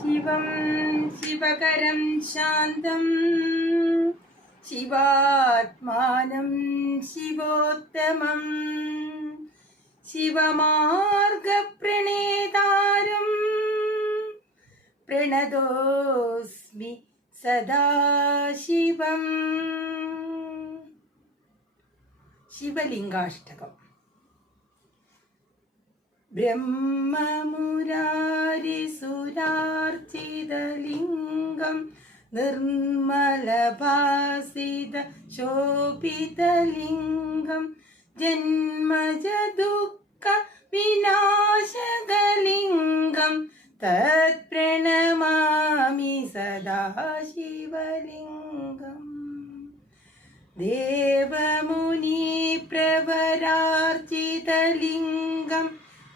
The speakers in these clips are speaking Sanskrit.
शिवं शिवकरं शान्तं शिवात्मानं शिवोत्तमं शिवमार्गप्रणेतारं प्रणतोऽस्मि सदा शिवम्. शिवलिङ्गाष्टकम्. ब्रह्ममुरारिसुरार्चितलिङ्गं निर्मलभासितशोभितलिङ्गं जन्मजदुःखविनाशकलिङ्गं तत्प्रणमामि सदा शिवलिङ्गम्. देवमुनिप्रवरार्चितलिङ्गं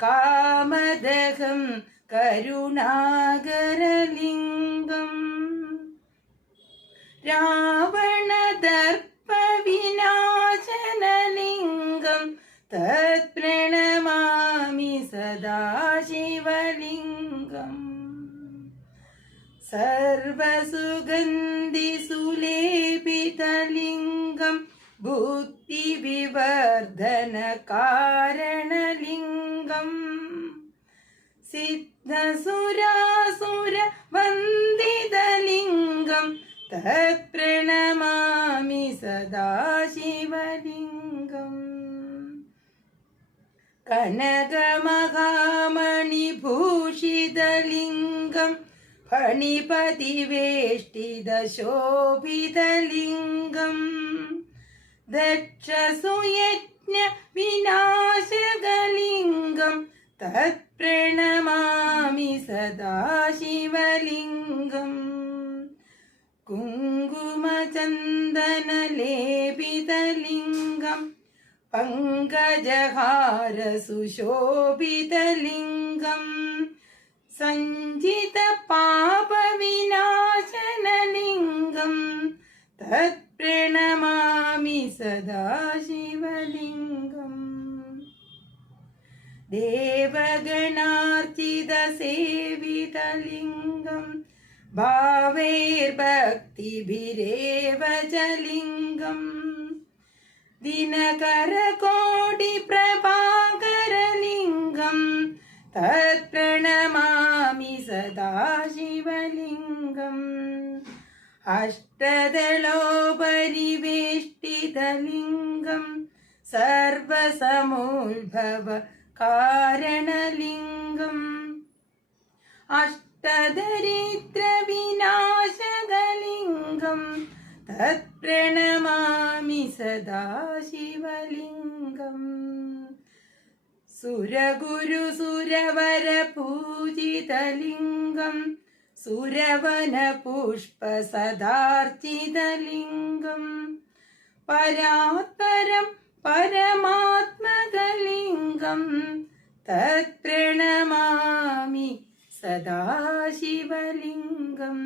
कामदहं करुणाकरलिङ्गं रावणदर्पविनाशनलिङ्गं तत्प्रणमामि सदा शिवलिङ्गम्. सर्वसुगन्धिसुलेपितलिङ्गं बुद्धिविवर्धनकारणलिङ्गं सिद्धसुरासुरवन्दितलिङ्गं तत्प्रणमामि सदा शिवलिङ्गम्. कनकमहामणिभूषितलिङ्गं फणिपतिवेष्टितशोभितलिङ्गं दक्षसुयज्ञविनाशकलिङ्गं तत्प्रणमामि सदा शिवलिङ्गम्. कुङ्कुमचन्दनलेपितलिङ्गं पङ्कजहारसुशोभितलिङ्गं सञ्जितपापविनाशनलिङ्गं तत्प्रणमामि सदा शिवलिङ्गम्. देवगणार्चितसेवितलिङ्गं भावैर्भक्तिभिरेव च लिङ्गं दिनकरकोटिप्रभाकरलिङ्गं तत्प्रणमामि सदा शिवलिङ्गम्. अष्टदलोपरिवेष्टितलिङ्गं सर्वसमुद्भवकारणलिङ्गं अष्टदरिद्रविनाशकलिङ्गं तत्प्रणमामि सदा शिवलिङ्गम्. सुरगुरुसुरवरपूजितलिङ्गं सुरवनपुष्पसदार्चितलिङ्गं परात्परं परमात्मकलिङ्गं तत्प्रणमामि सदा शिवलिङ्गं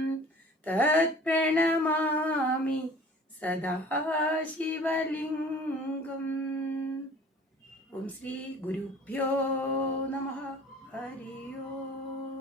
तत्प्रणमामि सदा शिवलिङ्गम्. ओम श्री गुरुभ्यो नमः. हरि ओम.